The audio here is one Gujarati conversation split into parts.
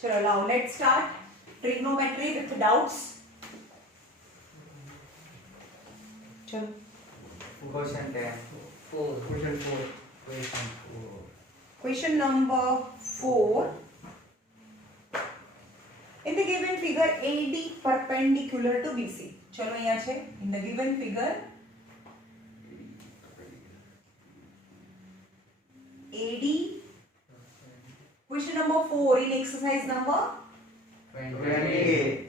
चलो now let's start trigonometry with doubts. चलो Question 10. question number 4. In the given figure AD perpendicular to BC. चलो यहाँ છે in the given figure AD question number 4 in exercise number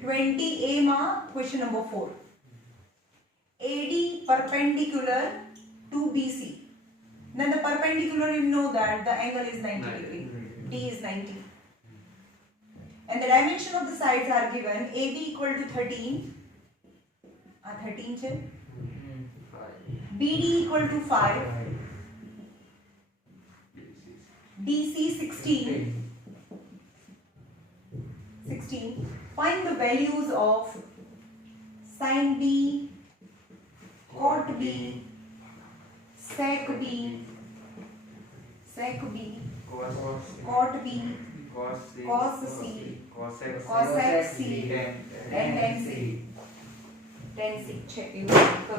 20A માં question number 4 AD perpendicular to BC. Then the perpendicular, you know that the angle is 90 degree. D is 90. And the dimension of the sides are given. AB equal to 13. 13 છે. BD equal to 5. BC 16. 16. Find the values of sin B, cot B, sec B, cot B, cos C, cosec C, and tan C. Tan C છે એવું કરો.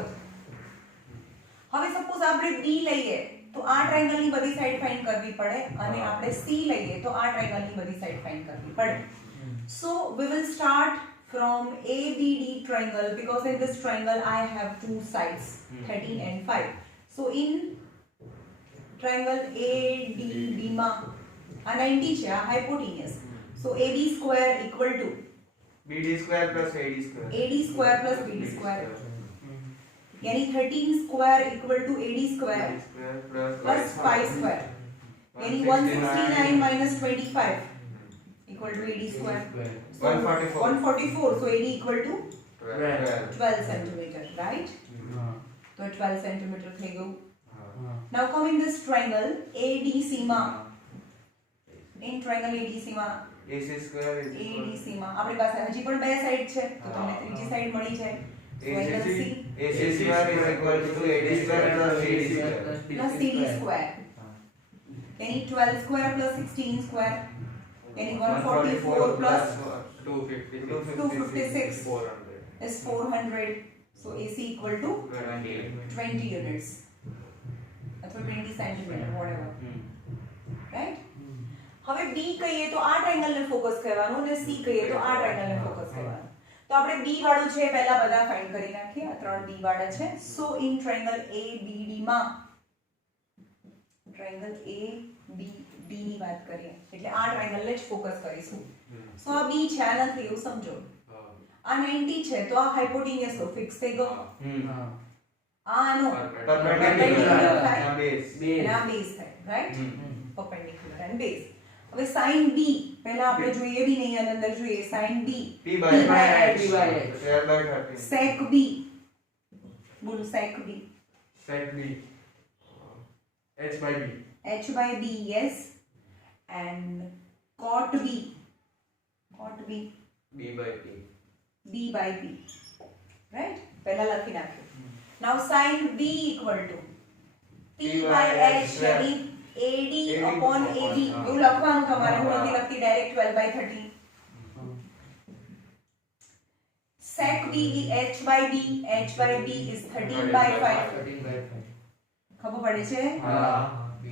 હવે સપોઝ આપણે B લઈએ તો આ ટ્રાયેંગલ ની બધી સાઈડ ફાઇન્ડ કરવી પડે અને આપણે C લઈએ તો આ ટ્રાયેંગલ ની બધી સાઈડ ફાઇન્ડ કરવી પડે. So we will start from ABD triangle because in this triangle I have two sides 13 and 5. So in triangle ADB માં આ 90 છે આ hypotenuse. So AB square equal to BD square plus AD square. AD square plus BD square. यानी 13 square equal to AD square plus 5 square. यानी 169 minus 25 equal to AD square. So 144. So AD equal to 12 centimeter, right? So 12 centimeter થઈ ગયું. Now come in this triangle ADC માં. In triangle ADC માં AC square is equal ADC માં આપણી પાસે હજી પણ બે સાઈડ છે તો તમને ત્રીજી સાઈડ મળી જાય. So angle C AC square is equal to AD square plus CD square. plus CD square. यानी 12 square plus 16 square. यानी 144 plus 256 is 400. So AC equal to 20 units. અથવા 20 centimeter whatever. Right? હવે B કહીએ તો આ ટ્રાયેંગલ ને ફોકસ કરવાનું અને C કહીએ તો આ ટ્રાયેંગલ ને ફોકસ કરવાનું. તો આપણે B વાળું છે પહેલા બધા ફાઇન્ડ કરી નાખીએ. આ ત્રણ B વાળા છે. So in triangle ABD માં ટ્રાયેંગલ ABD ની વાત કરીએ એટલે આ ટ્રાયેંગલ ને જ ફોકસ કરીશું. So આ B છે આ નથી એવું સમજો. આ 90 છે તો આ હાઇપોટેન્યુસ તો ફિક્સ થઈ ગયો. આનો perpendicular થાય અને આ બેઝ થાય, રાઈટ? perpendicular and base. હવે sin B પહેલા આપણે જોઈએ બી નહીં આની અંદર જોઈએ sin B P by H square by 13. sec B બોલો sec B H by B. H by B, yes, and cot B B by P. B by B, right? પહેલા લખી નાખ્યું. Now sin B equal to P by H यानी AD upon AB એવું લખવાનું તમારે. હું નથી લખતી direct 12 by 13. sec B H by B is 13 by 5. ખબર પડે છે?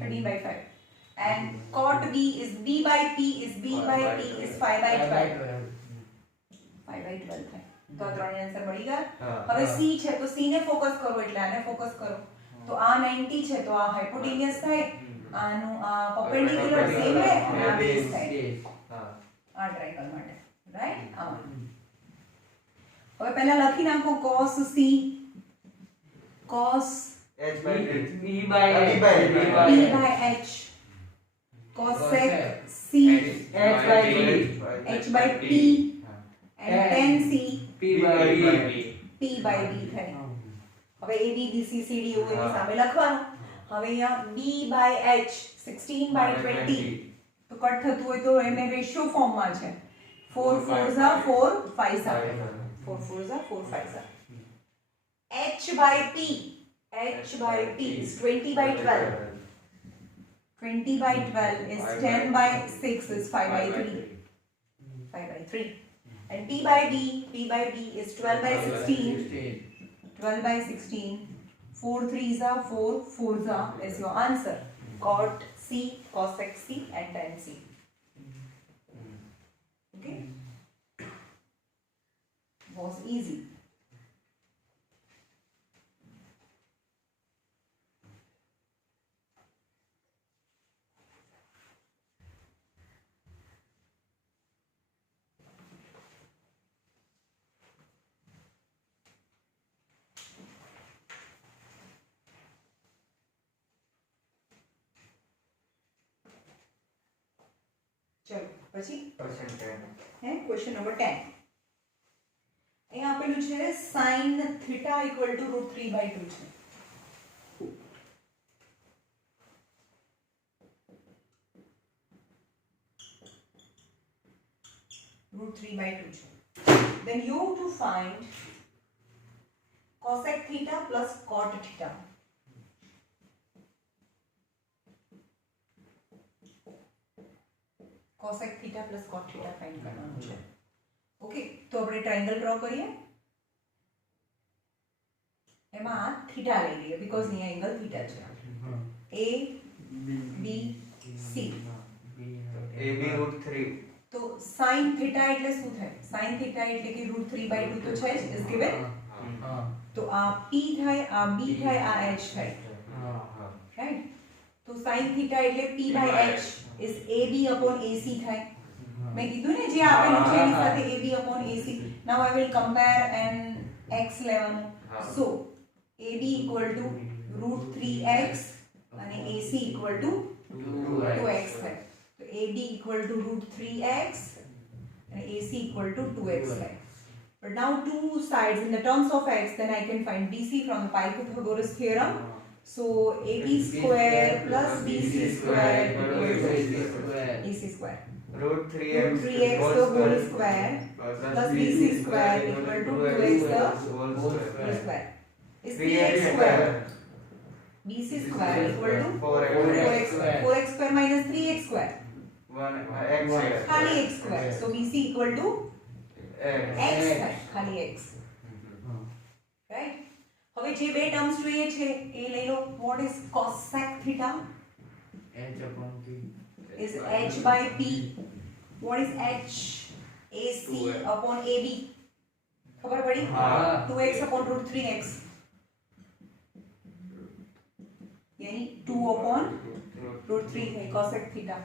13 by 5. And cot B is B by P is 5 by 12. 5 by 12 થાય. તો આ ત્રણે આન્સર મળી ગયા. હવે C છે તો C ને ફોકસ કરો એટલે આને ફોકસ કરો. તો આ 90 છે તો આ હાઇપોટેન્યુસ થાય. આનું આ પરપેન્ડિક્યુલર સેમ રહે અને આ બેઝ થાય. આ ટ્રાયેંગલ માટે, રાઈટ? આ હવે પહેલા લખી નાખો cos C cos H by B by H cosec C H by B. H by P and tan C P by B. P by B થાય. હવે A B B C C D એવું એની સામે લખવાનું. હવે અહીંયા B by H 16 by 20 તો કટ થતું હોય તો એને રેશિયો ફોર્મમાં છે 4 4s are 4 5s are 4 4s are 4 5s are. H by P is 20 by 12. 20 by 12 is 10 by 6 is 5 by 3. 5 by 3. And P by D is 12 by 16. 12 by 16. 4 3s are 4, 4s are is your answer. Cot C, cosec C and tan C. Okay? Was easy. ચલો પછી હે ક્વેશ્ચન નંબર 10 અહીંયા આપેલું છે sin θ equal to √3/2 છે √3/2 છે then you have to find cosec θ plus cot θ cosec theta plus cot theta find करવાનું છે ઓકે તો આપણે ટ્રાયેંગલ ડ્રો કરીએ એમાં થીટા લઈ લઈએ બીકોઝ અહીંયા એંગલ થીટા છે a b c AB √3 તો sin theta એટલે શું થાય sin theta એટલે કે √3/2 તો છે જ ઇઝ ગિવન તો આ p થાય આ b થાય આ h થાય રાઈટ તો sin theta એટલે p/h is AB upon AC થાય મેં કીધું ને જે આપેલું છે એની સાથે AB upon AC now I will compare and x લેવાનું so AB equal to √3x અને AC equal to 2x થાય તો AB equal to √3x and AC equal to 2x થાય but now two sides in the terms of x then I can find BC from the Pythagoras theorem. So AB square plus BC square equals AC square. √3x the whole square plus BC square equal to 2x the whole square. Is 3x square. BC square equal to 4x square. 4x square minus 3x square. 1x square. खाली x square. So BC equal to x square. खाली x. Right? હવે જે બે ટર્મ્સ જોઈએ છે એ લઈ લો what is cosec theta is h by p what is h AC upon AB ખબર પડી 2x upon √3x यानी 2 upon √3 है cosec theta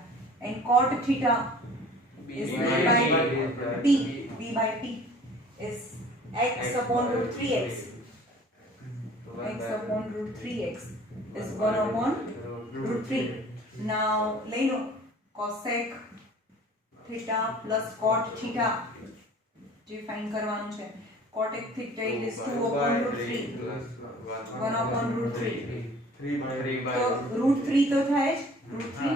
and cot theta is b by p is x upon √3x x upon √3x is 1 upon √3. Now, let know cosec theta plus cot theta. જે ફાઇન્ડ કરવાનું છે cotec theta is 2 upon √3 1 upon √3 તો √3 તો થાય જ √3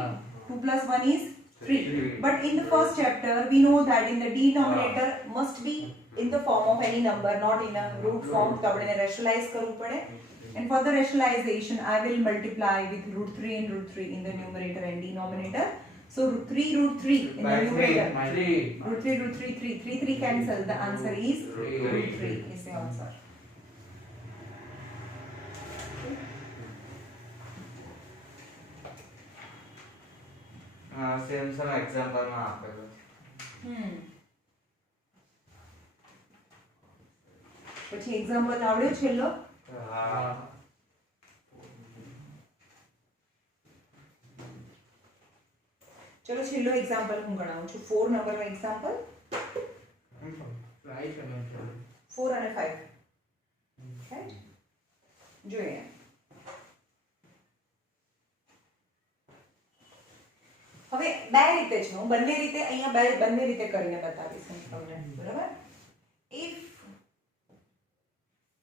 2 plus 1 is 3 but in the first chapter we know that in the denominator must be in the form of any number not in a root form તો આપણે rationalize કરવું પડે and for the rationalization I will multiply with √3 and √3 in the numerator and denominator so √3 in the numerator √3 3 cancel the answer is √3 is the answer. Same same example માં આપેલું પછી એક્ઝામ્પલ આવડ્યો છેલ્લો હા ચલો છેલ્લો એક્ઝામ્પલ હું ગણાવું છું 4 નંબરનો એક્ઝામ્પલ 4 અને 5 રાઈટ જોઈએ હવે બે રીતે છે હું બંને રીતે અહીંયા બંને રીતે કરીને બતાવીશ હું તમને બરાબર if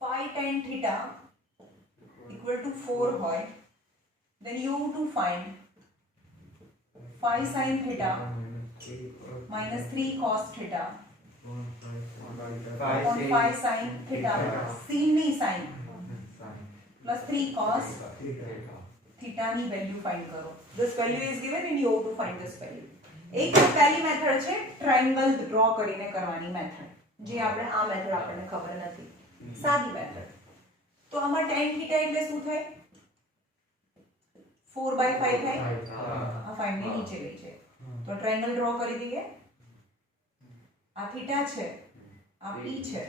phi tan theta equal to 4 હોય then you have to find phi sin theta minus 3 cos theta upon phi sin theta sin नहीं sin plus 3 cos theta ની value find करो this value is given and you have to find this value એક પહેલી મેથડ છે ટ્રાયેંગલ ડ્રો કરીને કરવાની મેથડ, જે આપણે આ મેથડ આપણને ખબર નથી, સાદી મેથડ. તો આમાં tan થીટા એટલે શું થાય? 4/5 થાય. આ 5 ને નીચે લઈ જાય તો ટ્રાયેંગલ ડ્રો કરી દઈએ. આ થીટા છે, આ p છે,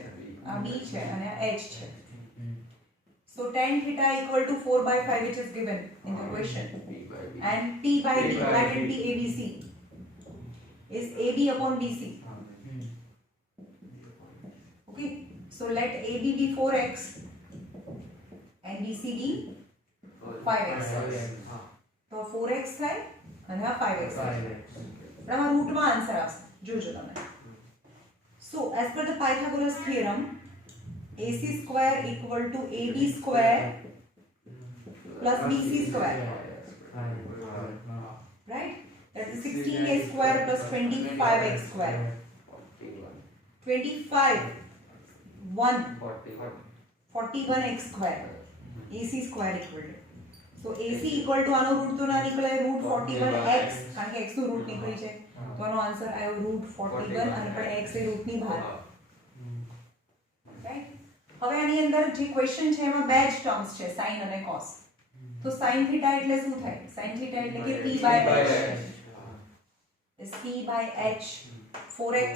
આ b છે અને આ h છે. So tan theta equal to 4/5, which is given in the question, and p by d, Latin t abc, is ab upon bc. Okay, so let ab be 4x and bc be 5x. તો 4x થાય અને આ 5x થાય. પણ આમાં રૂટમાં આન્સર આવશે, જોજો તમે. So as per the Pythagoras theorem, AC square equal to AB square plus BC square, right? That is 16A square plus 25x square. 25 41x square. AC square equal to. So AC equal to આનો રૂટ તો ના નીકળે, રૂટ 41x, કારણ કે x નું રૂટ નીકળી છે, તો આનો આન્સર આવ્યો રૂટ 41 અને પણ x એ રૂટની બહાર. રાઈટ? હવે આની અંદર જે ક્વેશ્ચન છે એમાં બે જ ટર્મ્સ છે, sin અને cos. તો sin θ એટલે શું થાય? sin θ એટલે કે p by h is p by h 4x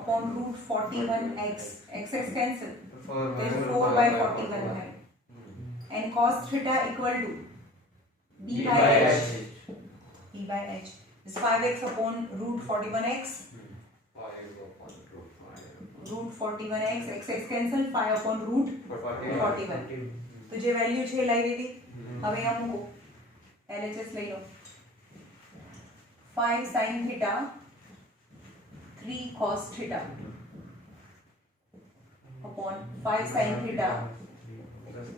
upon root 41x. x cancel, then 4/41 है. And cos theta equal to b by h. b by h is 5x upon root 41x. root 41x, x cancel, 5 upon root 41. तो જે વેલ્યુ છે એ લઈ લીધી. હવે અહીંયા મૂકો, LHS લઈ લો. 5 sin theta 3 cos theta upon 5 sin theta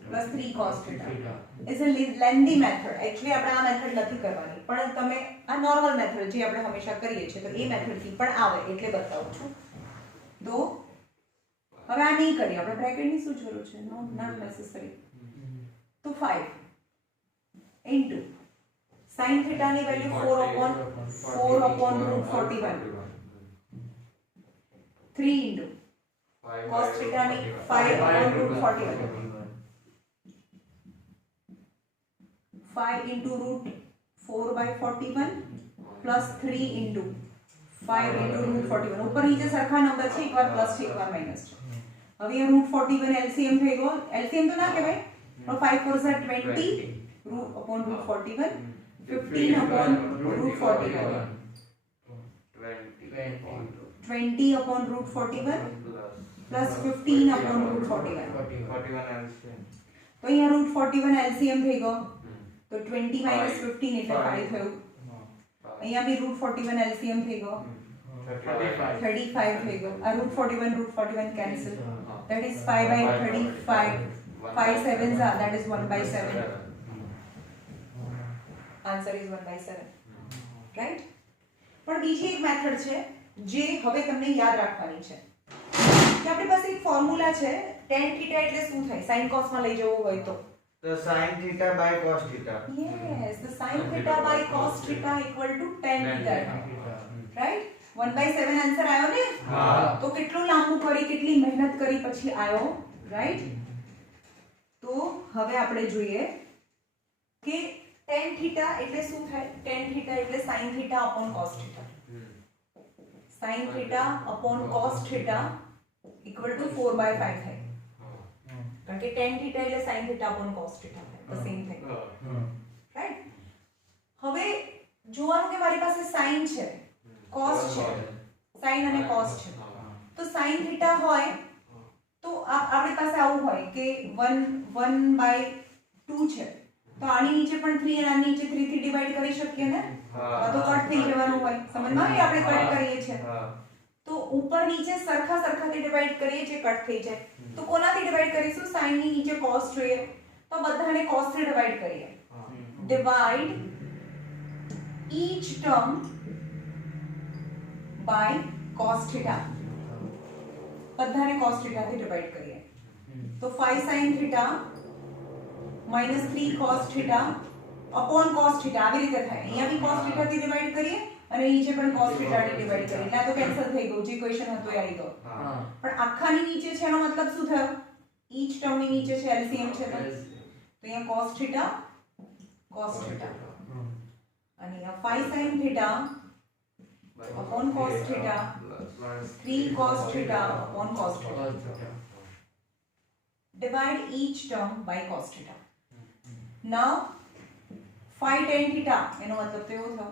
plus 3 cos theta is a lengthy method. Actually આપણે આ મેથડ નથી કરવાની, પણ તમે આ નોર્મલ મેથડ જે આપણે હંમેશા કરીએ છીએ તો એ મેથડ થી પણ આવે એટલે બતાવું છું. તો હવે આ નહીં કરીએ આપણે, બ્રેકેટ ની શું જરૂર છે? નો, નોટ નેસેસરી. તો 5 into sin theta ની value 4 upon root 41. 3 into cos theta ની 5 upon root 41. 5 into root 4/41 plus 3 into 5 into root 41. ઉપર નીચે સરખા નંબર છે, એકવાર પ્લસ છે એકવાર માઈનસ છે. હવે આ root 41 LCM થઈ ગયો. LCM તો ના કહેવાય, પણ 5 4 are 20 root upon root 41, 15 upon root 41, 20 upon root 41 plus 15 upon root 41. તો અહીંયા root 41 LCM થઈ ગયો, તો 20 minus 15 એટલે 5 થયું. અહીંયા બી root 41 LCM થઈ ગયો, 35 થઈ ગયો. આ root 41 cancel, that is 5 by 35, 5 sevens are, that is 1/7. Answer is 1/7, right? પણ બીજી એક મેથડ છે જે હવે તમને યાદ રાખવાની છે કે આપણી પાસે એક ફોર્મ્યુલા છે, tan θ એટલે શું થાય? sin cos માં લઈ જવું હોય તો sin theta by cos theta. yes, the sin theta by cos theta equal to tan theta, right? 1/7 answer આવ્યો ને? તો કેટલું લાંબુ કરી, કેટલી મહેનત કરી પછી આવ્યો, રાઈટ? તો હવે આપણે જોઈએ કે tan theta એટલે શું થાય? tan theta એટલે sin theta upon cos theta. sin theta upon cos theta equal to 4/5 થાય, કારણ કે tan theta એટલે sin theta upon cos theta થાય, the same thing, right? હવે જોવાનું કે મારી પાસે sin છે, cos છે, sin અને cos છે. તો sin theta હોય તો આપણી પાસે આવું હોય કે 1/2 છે, તો આની નીચે પણ 3 અને આની નીચે 3 થી ડિવાઈડ કરી શકીએ ને? આ તો કટ થઈ જવાનું હોય, સમજમાં આવી? આપણે કટ કરીએ છીએ તો ઉપર નીચે સરખા સરખાથી ડિવાઈડ કરીએ છીએ, કટ થઈ જાય. તો કોનાથી ડિવાઈડ કરીશું? sin ની નીચે cos જોઈએ તો બધાને cos થી ડિવાઈડ કરીએ. Divide each term by cos theta. બધાને cos theta થી ડિવાઈડ કરીએ તો 5 sin theta minus 3 cos theta upon cos theta આવી રીતે થાય અહીંયા બી cos થીટા થી ડિવાઇડ કરીએ અને નીચે પણ cos થીટા થી ડિવાઇડ કરીએ એટલે આ તો કેન્સલ થઈ ગયું જે ઇક્વેશન હતું એ આવી ગયો હા પણ આખાની નીચે છે એનો મતલબ શું થયો ઈચ ટર્મની નીચે છે એલસીએમ છે તો અહીંયા cos થીટા અને અહીંયા 5 sin theta upon cos theta 3 cos theta upon cos theta. Divide each term by cos theta. Now 5 tan theta એનો મતલબ તો એવો થયો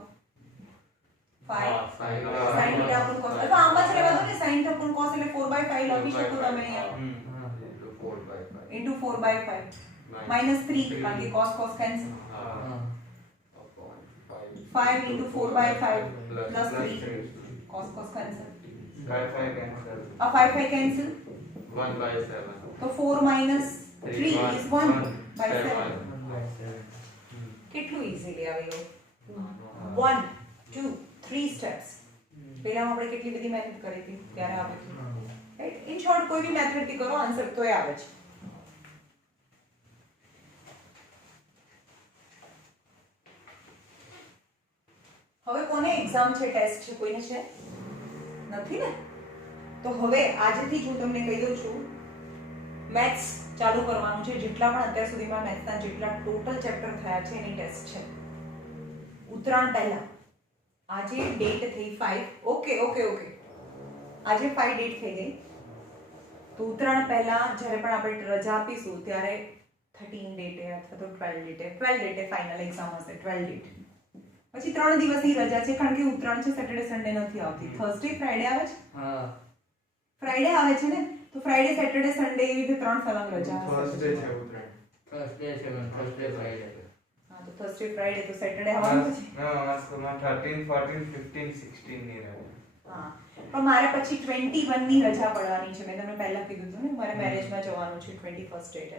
5 sin theta upon cos અથવા આમાં જ રહેવા દો ને sin theta upon cos એટલે 4/5 લખી શકો તમે અહીંયા into 4/5 minus 3 કારણ કે cos cancel 5 into 4/5 plus 3 cos cancel 5 cancel 5 cancel 1/7 so 4 minus 3 is 1/7 કેટલું ઇઝીલી આવી ગયું 1 2 3 સ્ટેપ્સ પહેલા આપણે કેટલી બધી મેથડ કરી હતી ત્યારે આવે છે રાઈટ ઇન શોર્ટ કોઈ બી મેથડ થી કરો આન્સર તો એ આવે છે હવે કોને એક્ઝામ છે ટેસ્ટ છે કોઈને છે નથી ને તો હવે આજથી જ હું તમને કહી દઉં છું મેથ્સ ચાલુ કરવાનું છે જેટલા પણ અત્યાર સુધીમાં મેથ્સના જેટલા ટોટલ ચેપ્ટર થયા છે એની ટેસ્ટ છે ઉત્તરાયણ પહેલા આજે ડેટ થઈ 5 ઓકે આજે 5 ડેટ થઈ ગઈ તો ઉત્તરાયણ પહેલા જ્યારે પણ આપણે રજા આપીશું ત્યારે 13 ડેટે અથવા તો 12 ડેટે ફાઇનલ એક્ઝામ હશે 12 ડેટ પછી 3 દિવસની રજા છે કારણ કે ઉત્તરાયણ છે સેટરડે સન્ડે નથી આવતી થર્સડે ફ્રાઈડે આવે છે હા ફ્રાઈડે આવે છે ને તો ફ્રાઈડે સેટરડે સન્ડે એવી રીતે 3 સલંગ રજા હશે થર્સડે છે ઉત્તરાયણ થર્સડે ફ્રાઈડે હા તો થર્સડે ફ્રાઈડે તો સેટરડે આવવાનું છે ના સ્કૂલમાં 13 14 15 16 ની રહે હા પણ મારે પછી 21 ની રજા પડવાની છે મેં તમને પહેલા કીધું હતું ને મારે મેરેજમાં જવાનું છે 21st ડેટે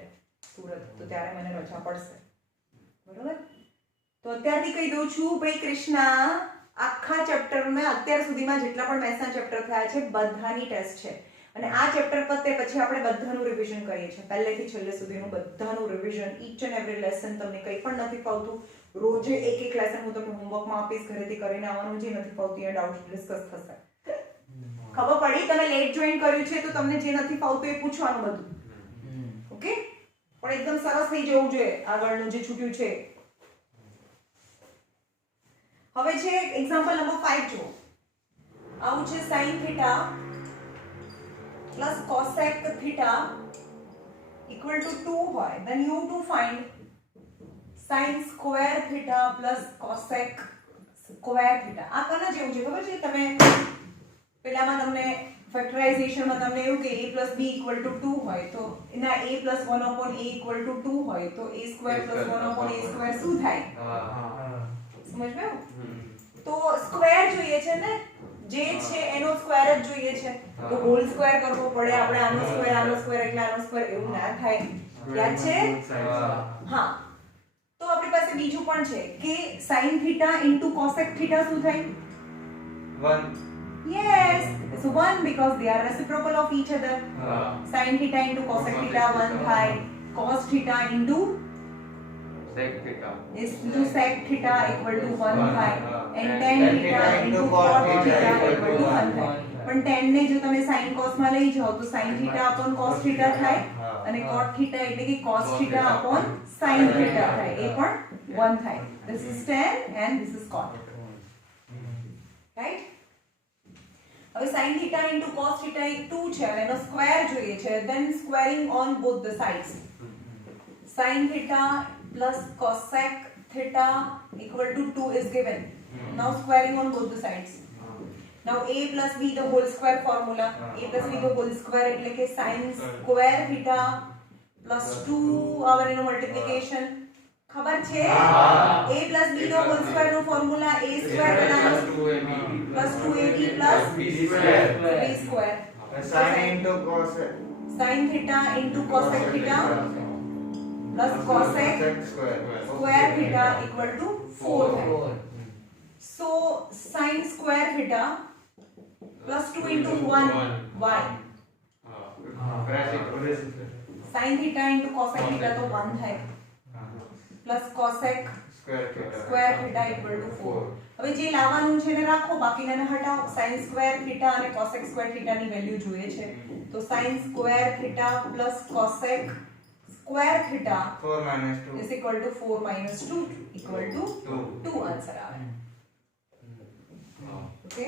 સુરત તો ત્યારે મને રજા પડશે બરોબર તો અત્યારથી કહી દઉં છું ભાઈ કૃષ્ણા આખા ચેપ્ટરમાં અત્યાર સુધીમાં જેટલા પણ મેથ્સના ચેપ્ટર થયા છે બધાની ટેસ્ટ છે અને આ ચેપ્ટર પતે પછી આપણે બધાનું રિવિઝન કરીએ છીએ પહેલેથી છેલ્લે સુધીનું બધાનું revision each and every lesson તમને કંઈ પણ નથી ફાવતું રોજે એક લેસન હું તમને હોમવર્કમાં આપીશ ઘરેથી કરીને આવવાનું જે નથી ફાવતું એ ડાઉટ ડિસ્કસ થશે ખબર પડી તમે લેટ જોઈન કર્યું છે તો તમને જે નથી ફાવતું એ પૂછવાનું બધું ઓકે પણ એકદમ સરસ થઈ જવું જોઈએ આગળનું જે છૂટ્યું છે હવે છે એક્ઝામ્પલ નંબર 5 જુઓ આવું છે sin theta plus cosec theta equal to 2 હોય then you to find sin square theta plus cosec square theta આ કના જેવું છે ખબર છે તમે પહેલામાં તમને ફેક્ટરાઇઝેશનમાં તમને એવું કે a plus b equal to 2 હોય તો એના a plus 1 upon a equal to 2 હોય તો a square plus 1 upon a square શું થાય સમજ માં તો સ્ક્વેર જોઈએ છે ને જે છે એનો સ્ક્વેર જ જોઈએ છે તો હોલ સ્ક્વેર કરવો પડે આપણે આનો સ્ક્વેર એટલે આનો સ્ક્વેર એવું ના થાય યાદ છે હા તો આપણી પાસે બીજું પણ છે કે sin theta into cosec theta શું થાય 1 yes so 1 because they are reciprocal of each other sin theta into cosec theta 1 થાય cos theta into sec theta is to sec theta equal to 1 થાય and tan theta into cot theta equal to 1 થાય પણ tan ને જો તમે sin cos માં લઈ જાઓ તો sin theta upon cos theta થાય અને cot theta એટલે કે cos theta upon sin theta થાય એ પણ 1 થાય this is tan and this is cot right હવે sin theta into cos theta એ 2 છે અને એનો સ્ક્વેર જોઈએ છે then squaring on both the sides sin theta plus cosec theta equal to 2 is given. Now squaring on both the sides. Now a plus b the whole square formula. A plus b the whole square એટલે કે sin square theta plus 2 our multiplication. ખબર છે a plus b no whole square no formula a square બનાવવાનો plus 2ab plus b square. sin into cosec sin theta into cosec theta plus cosec square theta equal to 4. So sin square theta plus 2 into 1 y. Sin theta into cosec theta तो 1 है plus cosec square theta equal to 4. હવે જે લાવવાનું છે એને રાખો, બાકીનાને હટાવો. sin સ્ક્વેર થીટા અને cosec સ્ક્વેર થીટા ની વેલ્યુ જોઈએ છે, તો sin square theta plus cosec square theta 4 - 2 is equal to 4 minus 2 equal to 2 answer આવે. ઓકે,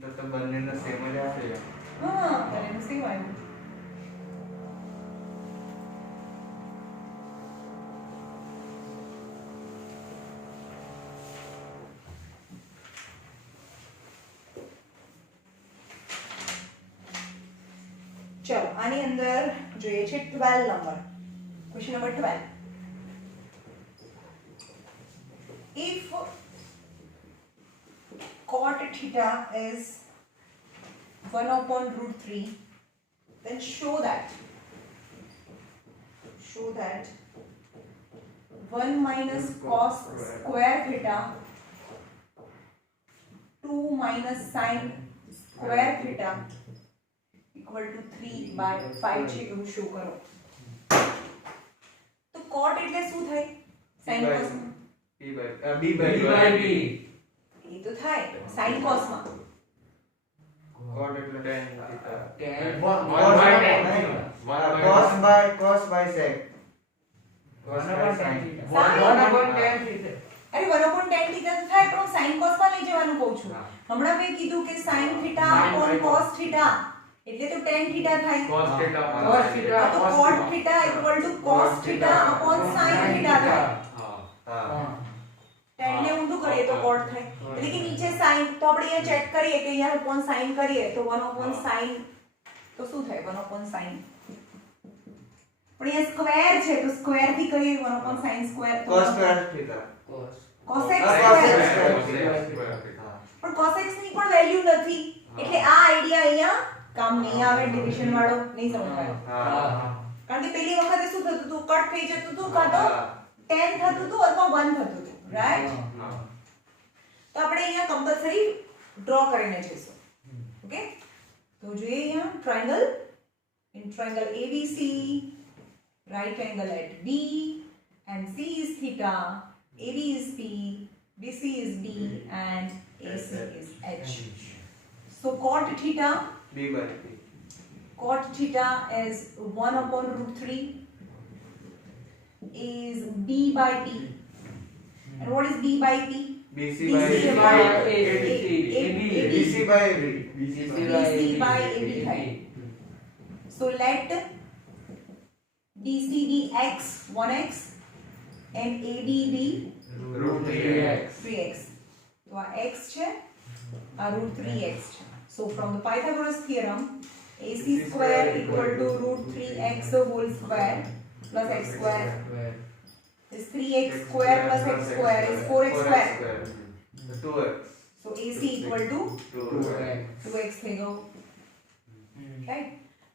તો બંનેનો સેમ જ આવશે. હા બનેનું સેમ આવ્યું. ચલો આની અંદર જોઈએ છે 12 number. Question number 12. If cot theta is 1 upon root 3, then show that 1 minus cos square theta 2 minus sin square theta equal to 3/5 છે એવું શો કરો. તો cot એટલે શું થાય? sin cos માં b by b. એ તો થાય sin cos માં. cot એટલે tan theta. cos by sec. One upon tan sin. theta. One upon tan theta. અરે 1 upon tan theta તો થાય, પણ sin cos માં લઈ જવાનું કહું છું. હમણાં મેં કીધું કે sin theta upon cos theta એટલે તો tan theta થાય. Cos theta. આ તો cot theta equal to cos theta upon sin theta થાય. હા. tan ને ઊંધું કરીએ તો cot થાય. એટલે કે નીચે sin, તો આપણે અહીંયા ચેક કરીએ કે અહીંયા upon sin કરીએ તો 1 upon sin તો શું થાય? 1 upon sin. પણ અહીંયા સ્ક્વેર છે તો સ્ક્વેર થી કરીએ 1 upon sin સ્ક્વેર તો cos square theta. cosec cosec square. square. પણ cosec ની પણ વેલ્યુ નથી એટલે આ આઈડિયા અહીંયા કામ નહીં આવે. ડિવિઝન વાળો નહીં સમજાય. કારણ કે પેલી વખતે શું થતું હતું? કટ થઈ જતું હતું, કાં તો 10 થતું હતું અથવા 1 થતું હતું, રાઈટ? તો આપણે અહીંયા કમ્પલસરી ડ્રો કરીને જઈશું. ઓકે, તો જોઈએ અહીંયા triangle. In triangle ABC, right angle at B and C is theta, AB is P, BC is D and AC is H. So cot theta b by b. cot theta is 1 upon root 3 is B by P. And what is B by P? bc BC by by bc by ab. BC by AB થાય. So let BC be x 1x and AD be root 3x. 3x. તો આ x છે, આ root 3x છે. So from the Pythagoras theorem, AC square equal to root 3x whole square plus x square is 3x square plus x square is 4x square. 2x. So AC equal to 2x. 2x થઈ ગયો. Right?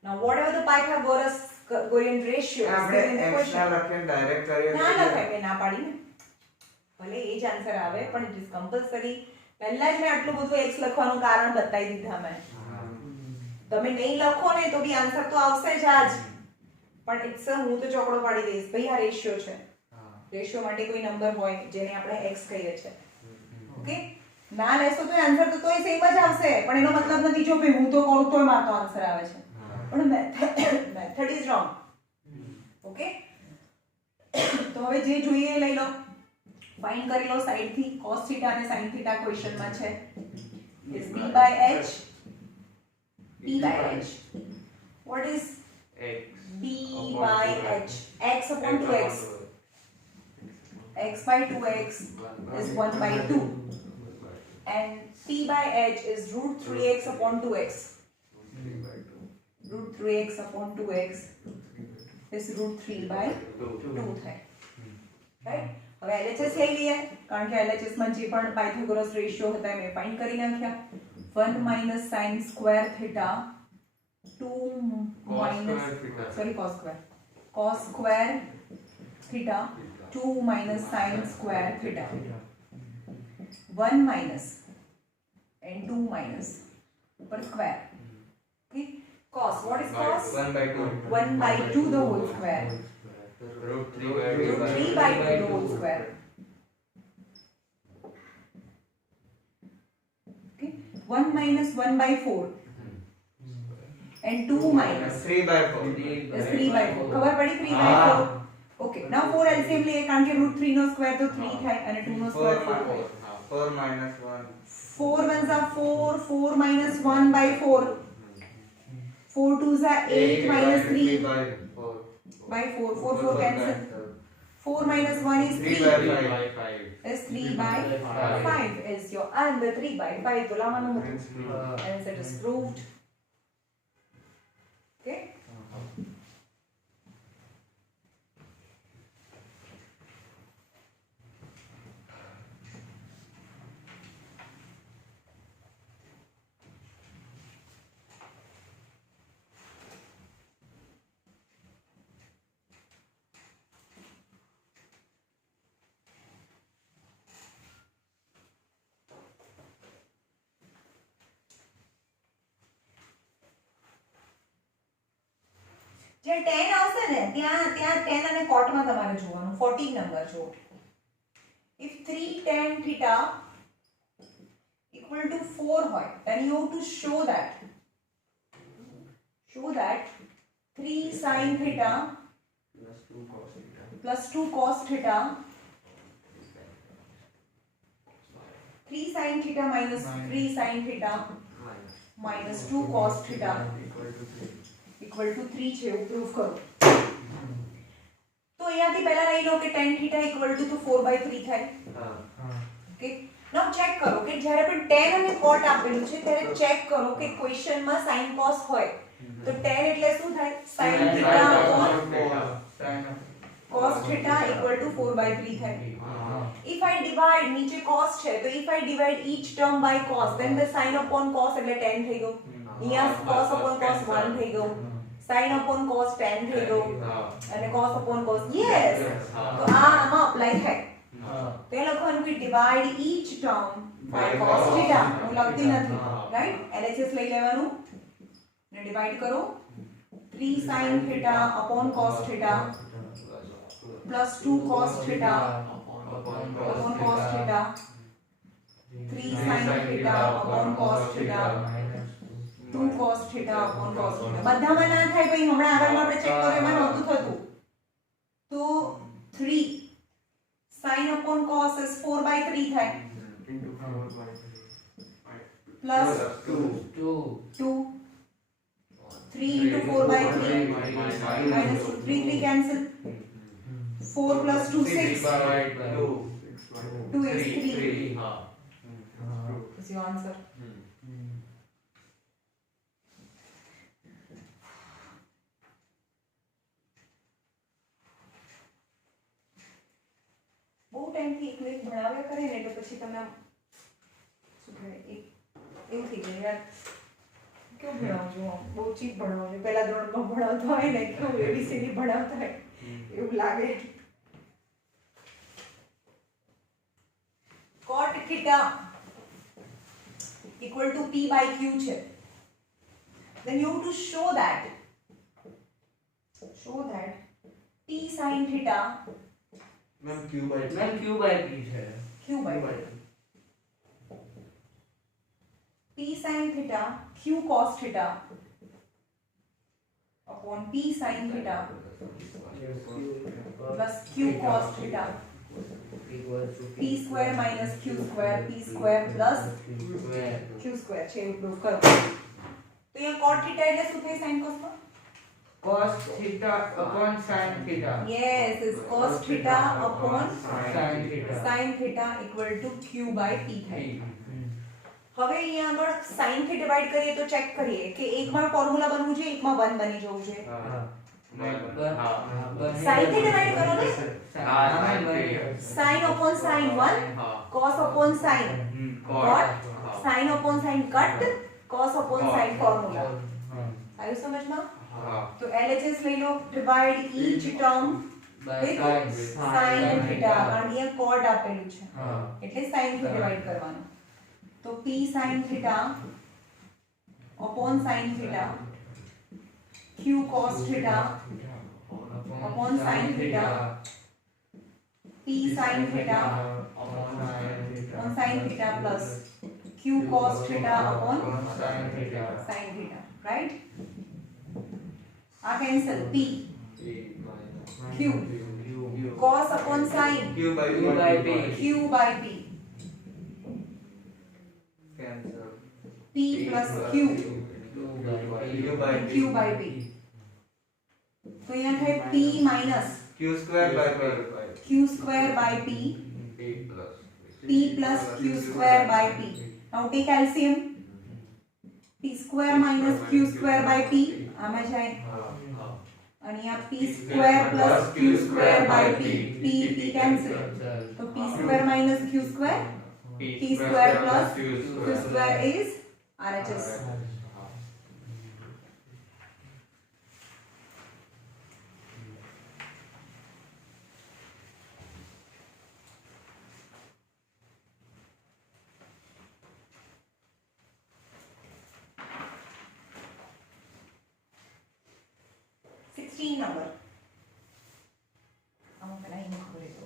Now whatever the Pythagoras Pythagorean ratio is આપણે given in the x question. ના લખીને ડાયરેક્ટ કરીએ ના લખાય, મેં ના પાડી ને. ભલે એ જ આન્સર આવે પણ ઇટ ઇઝ કમ્પલસરી. પહેલા જ મેં આટલું બધું x લખવાનું કારણ બતાવી દીધા મેં. તમે નહીં લખો ને તો બી આન્સર તો આવશે જ આજ. પણ ઇટ્સ હું તો ચોકડો પાડી દઈશ ભાઈ આ રેશિયો છે. રેશિયો માટે કોઈ નંબર હોય જેને આપણે x કહીએ છે. ઓકે, ના લેશો તો આન્સર તો તોય સેમ જ આવશે, પણ એનો મતલબ નથી જો ભાઈ હું તો કહું તોય મારો આન્સર આવે છે. પણ મેથડ ઇઝ રોંગ. ઓકે, તો હવે જે જોઈએ લઈ લો, ફાઇન્ડ કરી લો સાઈડ થી. cos થીટા અને sin થીટા ક્વેશ્ચન માં છે. is b by h, b by h. What is x b by h? x upon 2x. x by 2x is 1 by 2 and p by h is root 3x upon 2x. root 3x upon 2x is root 3 by 2 થાય. રાઈટ? હવે LHS લઈ લઈએ કારણ કે LHS માં જે પણ પાયથાગોરસ રેશિયો હતા મેં ફાઇન્ડ કરી નાખ્યા. 1 minus sin square theta 2 minus cos square theta 2 minus sin square theta. 1 minus and 2 minus per square. Okay, cos, what is cos? 1 by 2. 1 by 2 the whole square root 3 root 3 by 2 the whole square. Okay, 1 minus 1 by 4 and 2 minus 3 by 4 is 3 by 4. ખબર પડી 3 by 4. Okay, now 4 LCM લઈએ કારણ કે root 3 નો સ્ક્વેર તો 3 થાય અને 2 નો સ્ક્વેર 4 થાય. 4 minus 1 4 ones are 4, 4 minus 1 by 4. 4 twos are 8 minus 3 by 4 by 4. 4 4 cancel. 4 minus 1 is 3 3. by 5 Is 3 by 5 is your answer. 3 by 5 તો લાવવાનું હતું. Hence it is proved. Okay. જે 10 આવશે ને ત્યાં 10 અને cot માં તમારે જોવાનું 14 નંબર જો if 3 tan theta equal to 4 હોય then you have to show that 3 sin theta plus 2 cos theta 3 sin theta minus 3 sin theta minus 2 cos theta equal to 3 છે એવું પ્રૂફ કરો તો અહીંયાથી પહેલા લઈ લો કે tan theta equal to 4/3 થાય ઓકે નાઉ ચેક કરો કે જ્યારે પણ tan અને cot આપેલું છે ત્યારે ચેક કરો કે ક્વેશ્ચનમાં sin cos હોય તો tan એટલે શું થાય sin theta upon cos theta equal to 4/3 થાય if I divide નીચે cos છે તો if I divide each term by cos then the sin upon cos એટલે tan થઈ ગયો અહીંયા cos upon cos 1 થઈ ગયો sin upon cos tan થઈ ગયો અને cos upon cos yes તો આમાં અપ્લાય થાય તો એ લખવાનું કે divide each term by cos theta હું લખતી નથી રાઈટ LHS લઈ લેવાનું ને ડિવાઇડ કરો 3 sin theta upon cos theta plus 2 cos theta upon cos theta 3 sin theta upon cos theta 2 cos theta upon cos theta બધામાં ના થાય ભાઈ હમણાં આગળમાં આપણે ચેક કર્યું એમાં નહોતું થતું તો 3 sin upon cos is 4/3 થાય plus 2 3 into 4/3 minus 2 3 3 cancel 4 plus 2 6 2 is 3 is your answer બહુ ટાઈમથી એકલું ભણાવ્યા કરે ને એટલે પછી તમે શું કહેવાય એવું થઈ જાય યાર કેવું ભણાવું છું બહુ ચીપ ભણાવું છું પહેલા ધોરણમાં ભણાવતા હોય ને કેવું એબીસીડી ભણાવતા હોય એવું લાગે cot theta equal to p by q છે then you have to show that p sin theta ma'am q by p છે q by p sin theta q cos theta upon p sin theta plus q cos theta p square minus q square p square plus q square છે એવું પ્રૂફ કરો તો અહીંયા cot theta એટલે શું થાય sin cos માં cos theta upon sin theta yes is cos theta upon sin theta equal to q by p થાય હવે અહીંયા આગળ sin થી ડિવાઇડ કરીએ તો ચેક કરીએ કે એકમાં ફોર્મ્યુલા બનવું જોઈએ એકમાં 1 બની જવું જોઈએ sin થી ડિવાઇડ કરો ને sin upon sin 1 cos upon sin cot sin upon sin cut cos upon sin formula આવ્યું સમજમાં તો LHS લઈ લો divide each term with sin theta કારણ કે અહીંયા cot આપેલું છે એટલે sin થી ડિવાઇડ કરવાનું तो p sin theta upon sin theta q cos theta upon sin theta, p sin theta upon sin theta plus q cos theta upon sin theta. sin theta, right? Cancel p q cos upon sin Q by Q by P. q by p cancel. p plus q Q by q by p. तो यहाँ है p minus Q square by P. q square by p, p plus q square by p. Now take LCM. p square minus q square by p आमे जाए અને यहाँ p square plus q square by p, p cancel. तो p square minus q square, p square plus q square is RHS. Number. हम पहले ही खबर है तो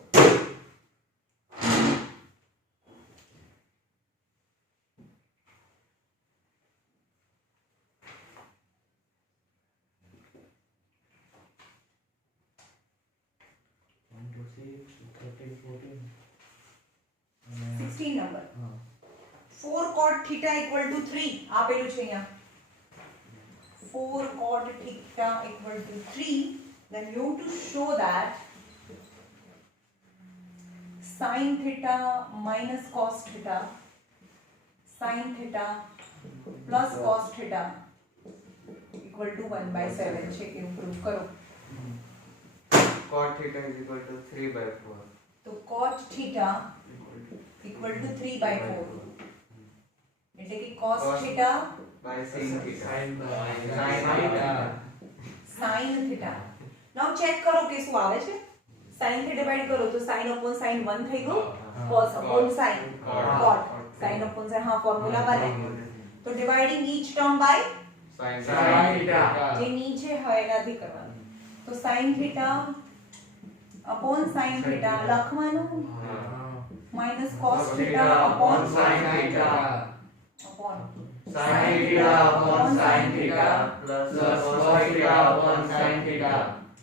16 number. 4 cot theta equal to 3 આપેલું છે અહીંયા 4 cot theta equal to 3, then you have to show that sin theta minus cos theta, sin theta plus cos theta equal to 1/7 છે કે પ્રૂવ કરો. Cot theta is equal to 3 by 4. તો cot theta equal to 3/4 એટલે કે cos theta By sin theta. sin theta. Now check કરો કે શું આવે છે. sin થી ડિવાઇડ કરો તો sin upon sin 1 થઈ ગયું, cos upon sin cot, sin upon sin હા ફોર્મ્યુલા બને. તો dividing each term by Sin theta. જે નીચે હોય એનાથી કરવાનું. તો sin theta upon sin theta લખવાનું minus cos theta upon sin theta upon sin theta upon sin theta plus cos theta upon sin theta.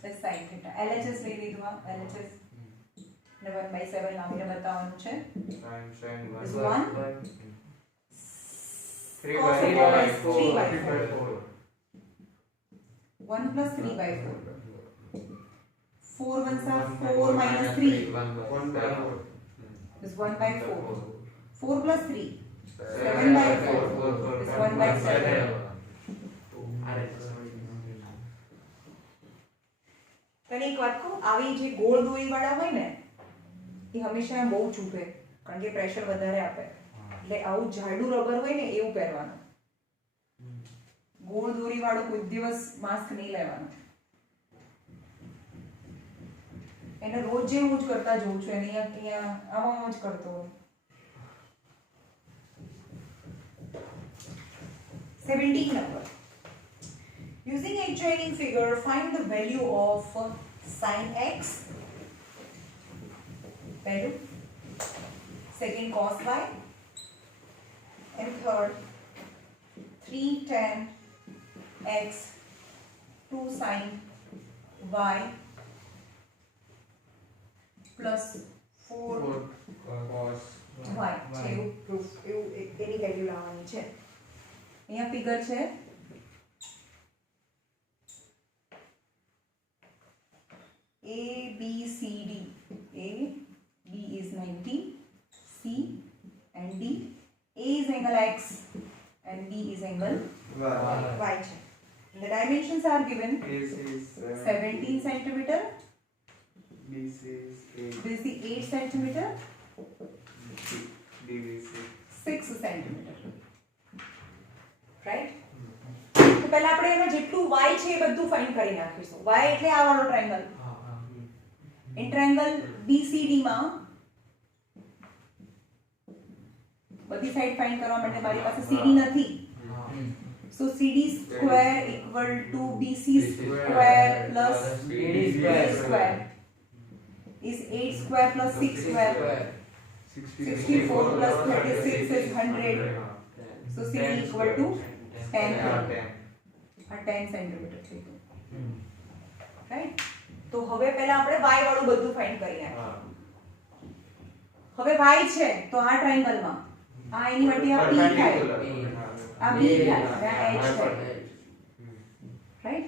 this sin theta. LHS લઈ લીધું આ LHS ને 1/7 લાવીને બતાવવાનું છે. sin This 1 one 3 cos by theta 4. is 3/4. 1 plus 3/4. 4 ones are 4 minus 3 is 1/4. 4 plus 3 7/4 is 1/7. તને એક વાત કહું, આવી જે ગોળ દોરી વાળા હોય ને એ હંમેશા બહુ ચૂપે કારણ કે પ્રેશર વધારે આપે, એટલે આવું જાડું રબર હોય ને એવું પહેરવાનું. ગોળ દોરી વાળું કોઈ દિવસ માસ્ક નહીં લેવાનું. એને રોજ જે હું જ કરતા જોઉં છું, એને અહીંયા આમાં જ કરતો હોય. 17 number. Using adjoining figure, find the value of sin x. Value. Second cos y. And third 3 tan x 2 sin y plus 4 cos y. એવું proof એવું એની વેલ્યુ લાવવાની છે. અહીંયા ફિગર છે A B C D. A B is 90, C and D. A is angle x and B is angle y. The dimensions are given. This is 17 centimeter. This is 8. This is the 8 centimeter. DVC. 6 centimeter. Right? તો પહેલા આપણે એમાં જેટલું y છે એ બધું ફાઇન્ડ કરી નાખીશું. y એટલે આ વાળો ટ્રાયેંગલ. In triangle BCD માં બધી સાઈડ ફાઇન્ડ કરવા માટે મારી પાસે CD નથી. So So CD square equal to BC square plus BD CD square is 8 square plus 6 square. 64 plus 36 is 100. So CD equal to 10. 10 centimetre થઈ ગયું. રાઈટ. તો હવે પહેલા આપણે y વાળું બધું ફાઇન્ડ કરી નાખીએ. હવે y છે તો આ ટ્રાયેંગલમાં આ એની વચ્ચે આ p થાય, આ b થાય, આ h થાય. રાઈટ.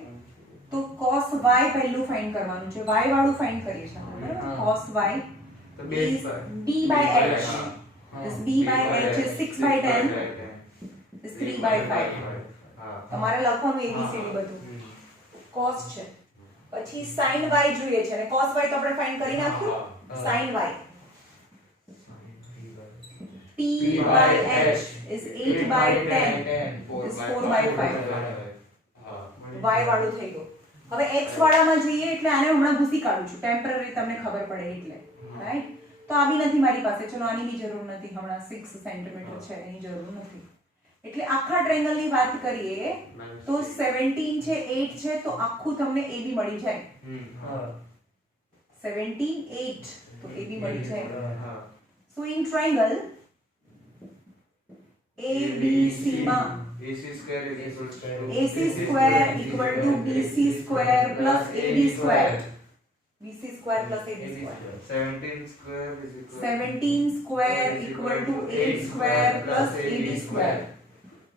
તો cos y પહેલું ફાઇન્ડ કરવાનું છે. y વાળું ફાઇન્ડ કરીએ છીએ આપણે, બરાબર? cos y is b by h. This b by h is 6 by 10 is 3 by 5. તમારે લખવાનું abcd બધું. cos છે, પછી sin y જોઈએ છે અને cos y તો આપણે ફાઇન્ડ કરી નાખ્યું. sin y p by h is 8 by 10 is 4 by 5. y વાળું થઈ ગયું. હવે x વાળામાં જઈએ એટલે આને હમણાં ભૂસી કાઢું છું, ટેમ્પરરી તમને ખબર પડે એટલે. રાઈટ. તો આ બી નથી મારી પાસે, ચલો આની બી જરૂર નથી, હમણાં 6 સેન્ટીમીટર છે એની જરૂર નથી. એટલે આખા ટ્રાયેંગલ ની વાત કરીએ તો 17 છે, 8 છે, તો આખું તમને AB મળી જાય. 17 8 તો AB મળી જાય. સો ઇન ટ્રાયેંગલ ABC માં AC square equal to BC square plus AD square. BC square plus AD square. 17 square equal to 8 square plus AD square.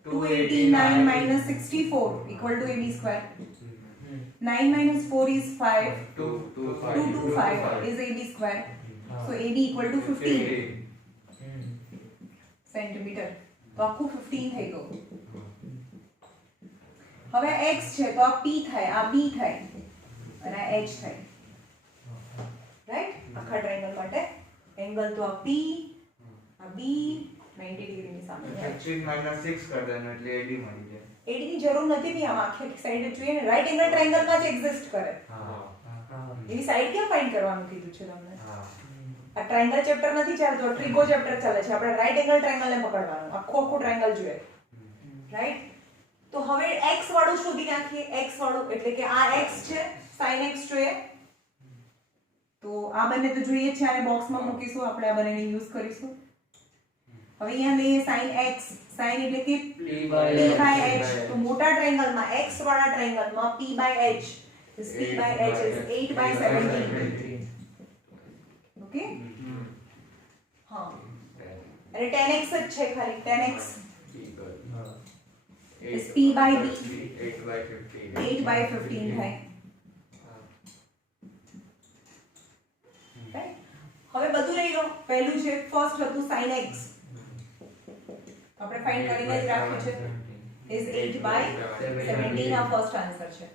289 minus 64 equal to AB square. 9 minus 4 is 5. 225 is AB square. So AB equal to 15 centimeter. તો આખું 15 થઈ ગયું. હવે x છે તો આ p થાય, આ b થાય અને આ h થાય. રાઈટ. આખા ટ્રાયેંગલ માટે એંગલ તો આ p, આ b 90 ડિગ્રી ની સામે છે. -6 કર દેવાનું એટલે AD મળી જાય. AD ની જરૂર નથી ભી, આમ આખી સાઈડ જોઈએ ને રાઈટ એંગલ ટ્રાયેંગલ માં જ એક્ઝિસ્ટ કરે. એની સાઈડ ક્યાં ફાઇન્ડ કરવાનું કીધું છે તમને? આ ટ્રાયેંગલ ચેપ્ટર નથી ચાલતો, ટ્રિગો ચેપ્ટર ચાલે છે. આપણે રાઈટ એંગલ ટ્રાયેંગલ ને પકડવાનું, આખો ટ્રાયેંગલ જોઈએ. રાઈટ. તો હવે x વાળું શોધી નાખીએ. x વાળું એટલે કે આ x છે, sin x જોઈએ. તો આ બંને તો જોઈએ છે, આને બોક્સમાં મૂકીશું આપણે, આ બંનેને યુઝ કરીશું. હવે અહીંયા લઈએ sin x, sin એટલે કે p by h. તો મોટા ટ્રાયેંગલમાં x વાળા ટ્રાયેંગલમાં p by h is 8 by 17. Okay. હા. અને tan x જ છે ખાલી, tan x is p by b 8 by 15 થાય. રાઈટ. હવે બધું લઈ લો. પહેલું છે ફર્સ્ટ હતું sin x, આપણે ફાઇન્ડ કરીને જ રાખ્યું છે, is 8 by 17. આ ફર્સ્ટ આન્સર છે.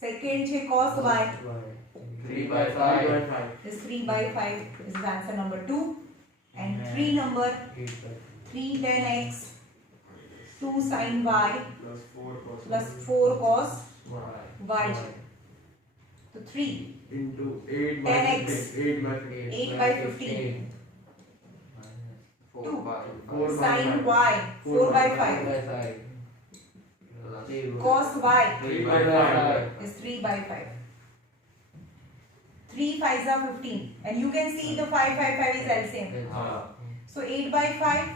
સેકન્ડ છે cos y 3 by 5 is 3 by 5 is answer number 2. And 3 number 3 tan x 2 sin y plus 4 cos y છે. તો 3 into 8 tan by x 8 8 by 15 by 15 2 4 sin y 4 by 5 cos y 3 by 5 is 3 by 5. 3 5s are 15 and you can see the 5 5 5 is LCM. So 8 by 5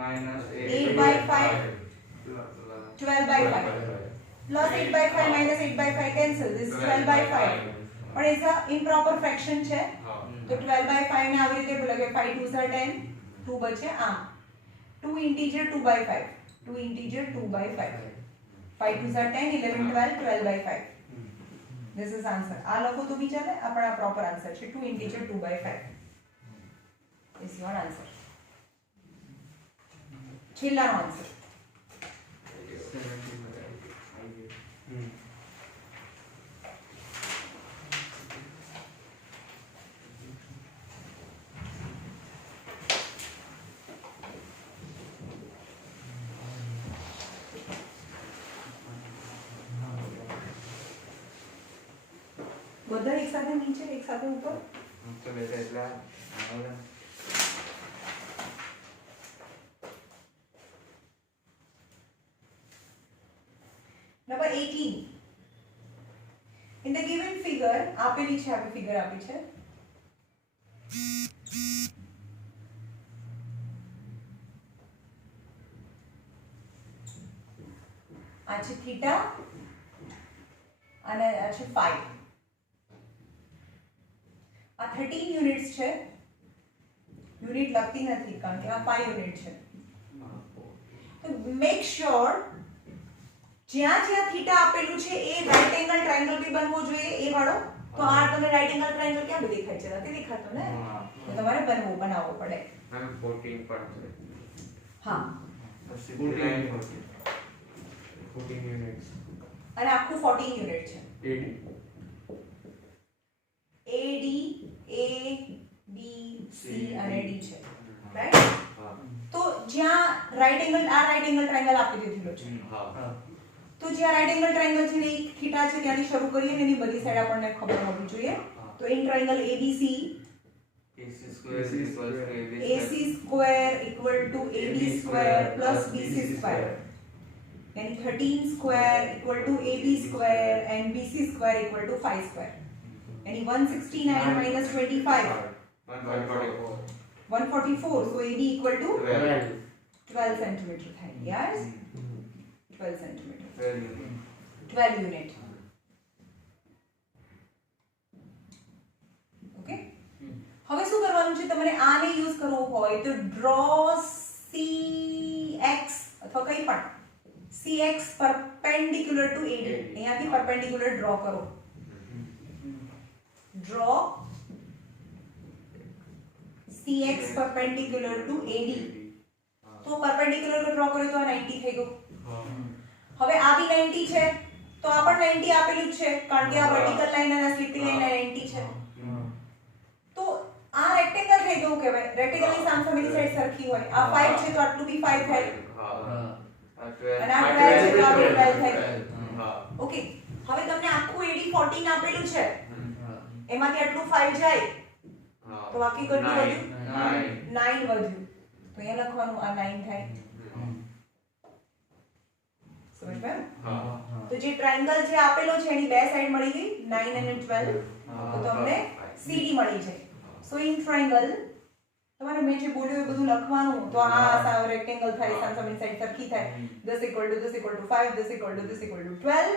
minus 8 by 5 12 by 5 plus 8 by 5 minus 8 by 5 cancel. This is 12 by 5. But it's a improper fraction છે. તો 12 by 5 ને આવી રીતે બોલે કે 5 2s are 10, 2 બચે આ 2 integer 2 by 5, 2 integer 2 by 5, 5 2s are 10, 11 12, 12 by 5. This is answer. આ લખો તો બી ચાલે, આપણા પ્રોપર આન્સર છે 2 integer 2 by 5 is your answer. છેલ્લાનો answer બધા એક સાથે નીચે એક સાથે ઉપર. તો બેટા એટલા આપેલી છે, આપી ફિગર આપી છે. આ છે થીટા અને આ છે ફાઈ. આ 13 યુનિટ્સ છે. યુનિટ લખતી નથી કારણ કે આ 5 યુનિટ છે. તો મેક શ્યોર જ્યાં જ્યાં થીટા આપેલું છે એ રાઈટ એંગલ ટ્રાયેંગલ બી બનવો જોઈએ એ વાળો. તો આ તમે રાઈટ એંગલ ટ્રાયેંગલ ક્યાં બધી દેખાય છે? નથી દેખાતો ને. તો તમારે બનાવવો પડે. મેમ 14 પર છે. હા 14 units. અને આખું 14 યુનિટ છે. AD. AD A B C અને D છે. રાઈટ? તો જ્યાં રાઈટ એંગલ આ રાઈટ એંગલ ટ્રાયેંગલ આપી દીધેલો છે. તો જ્યાં રાઈટ એંગલ ટ્રાયેંગલ છે ને એક થીટા છે ત્યાંથી શરૂ કરીએ ને એની બધી સાઈડ આપણને ખબર હોવી જોઈએ. તો in triangle ABC AC square equal to AD square plus BC square. यानी 13 square equal to AB square and BC square equal to 5 square. यानी 169 minus 25 144. So AD equal to 12 centimeter થાય. Yes, 12 centimeter. 12 unit. Okay. હવે શું કરવાનું છે તમારે? આને યુઝ કરવો હોય તો ડ્રો CX અથવા કંઈ પણ CX perpendicular to AD. અહીંયાથી perpendicular ડ્રો કરો. Draw CX perpendicular to AD. તો perpendicular ડ્રો કર્યો તો આ 90 થઈ ગયું. હવે આ બી 90 છે તો આ પણ 90 આપેલું જ છે કારણ કે આ વર્ટિકલ લાઈન અને સ્લીપિંગ લાઈન 90 છે. તો આ રેક્ટેંગલ થઈ ગયું કહેવાય. રેક્ટેંગલની સામસામેની સાઈડ સરખી હોય. આ 5 છે તો આટલું બી 5 થાય અને આ 12 છે તો આ બી 12 થાય. ઓકે. હવે તમને આખું AD 14 આપેલું છે એમાંથી આટલું 5 જાય તો બાકી કેટલું વધ્યું? 9 વધ્યું. તો અહીંયા લખવાનું આ 9 થાય. સમજ પડી? તો જે ટ્રાયેંગલ જે આપેલો છે એની બે સાઈડ મળી ગઈ 9 અને 12. તો તમને CD મળી જાય. સો ઇન ટ્રાયેંગલ તમારે મેં જે બોલ્યું એ બધું લખવાનું. તો આ રેક્ટેંગલ થાય સામસામેની સાઈડ સરખી થાય. this equal to 5, this equal to 12.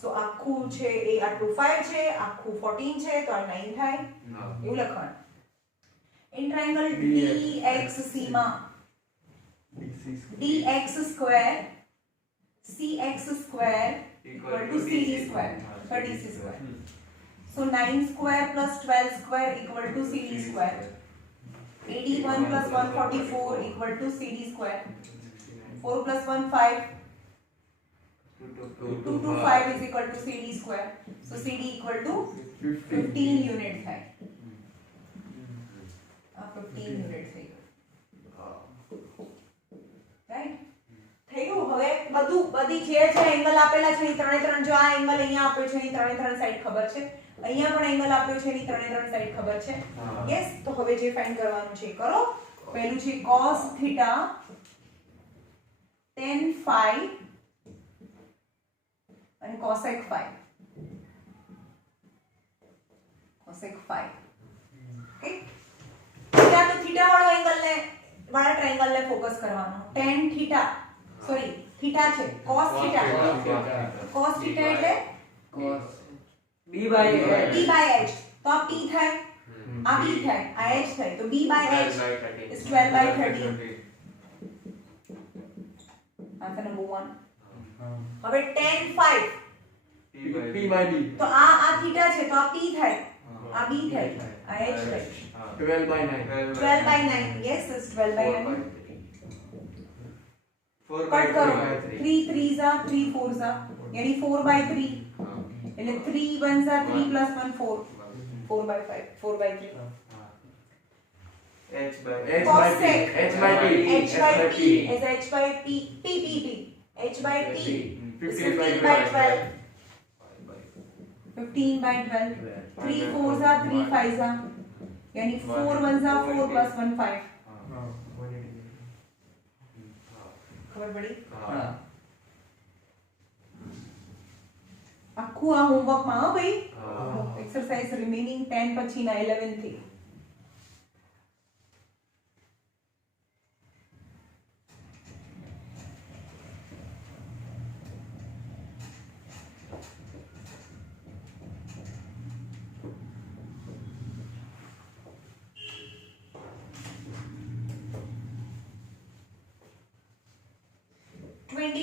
સો આખું છે એ આટલું 5 છે, આખું 14 છે તો આ 9 થાય. એવું લખવાનું. ઇન ટ્રાયેંગલ DXC માં DX square CX square equal to CD square 30C square. So 9 square plus 12 square equal to CD square. 81 plus 144 equal to CD square. 4 plus 1 5. 225 is equal to CD square. So CD equal to 15 unit થાય. 15 unit થઈ ગયું. રાઈટ? થઈ ગયું. હવે બધી જે એંગલ આપેલા છે એ ત્રણે ત્રણ. જો આ એંગલ અહીંયા આપ્યો છે એની ત્રણે ત્રણ સાઈડ ખબર છે. અહીંયા પણ એંગલ આપ્યો છે એની ત્રણે ત્રણ સાઈડ ખબર છે. યસ. તો હવે જે ફાઇન્ડ કરવાનું છે એ કરો. પહેલું છે cos θ tan phi અને cosec phi. cosec phi. Okay. ત્યાં તો થીટા વાળો એંગલ ને વાળા ટ્રાયેંગલ ને ફોકસ કરવાનો. tan θ સોરી થીટા છે cos θ. cos θ એટલે B by h. તો આ p થાય, આ b થાય, આ h થાય. તો b by h is 12 by 13. Answer number 1. હવે tan phi P by D. તો આ થીટા છે તો આ p થાય, આ b થાય, આ h થાય. 12 by 9. 12 by 9. yes, it's 12 by 9. 4 cut કરો. 3 3s are 3 4s are यानी 4 by 3 એટલે 3 1s are 3 plus 1 4. 4 by 5 4 by 3. H by Cosec. H by P. h by p is h by p p p p h by p is 15 by 12. 15 by 12. 3 4s are 3 5s are यानी 4 1s are 4 plus 1 5. खबर पड़ी? આખું આ હોમવર્કમાં હા ભાઈ હા. એક્સરસાઇઝ રિમેનિંગ 10 પછીના 11 થી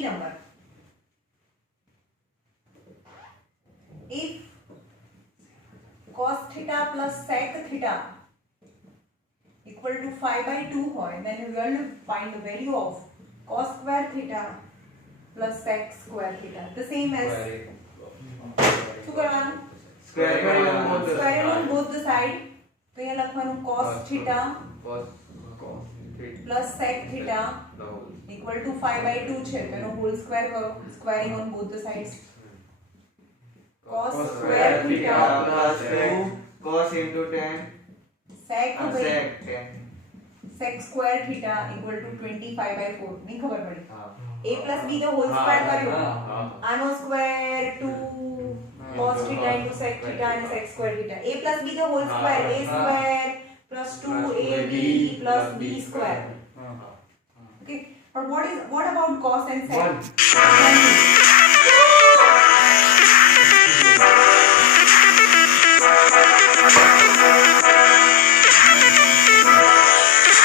number. If cos theta plus sec theta equal to 5/2 હોય, then we will find the value of cos square theta plus sec square theta. The same as શું કરવાનું? Square Square on both the Square on both the side. તો અહીંયા લખવાનું cos theta cos theta plus sec theta the whole equal to 5/2 છે, તો એનો whole square કરો, squaring on both the sides. Cos square theta plus 2 cos into 10 sec and by sec 10 sec square theta equal to 25/4. નહીં ખબર પડી. हाँ a plus b the whole square કર્યું. हाँ આનો square 2 cos theta into sec theta and sec square theta. a plus b the whole square, a square plus 2ab plus b square. Okay, but what about cos and sec? One. 1.